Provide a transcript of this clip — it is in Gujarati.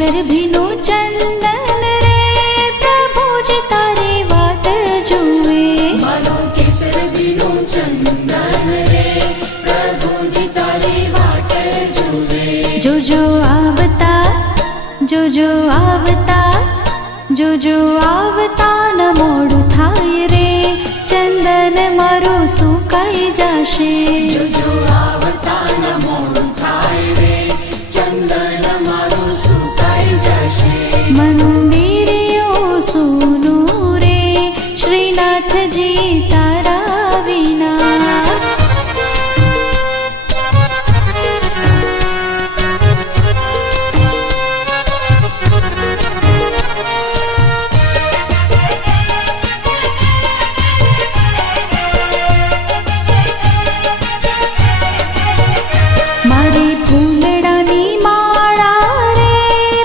કેસર ભીનો ચંદન રે પ્રભુજી તારી વાટ જુએ મારો કેસર ભીનો ચંદન રે પ્રભુજી તારી વાટ જુએ જોજો આવતા જોજો આવતા જોજો આવતા ન મોડું થાય રે ચંદન મારું સુકાઈ જશે જોજો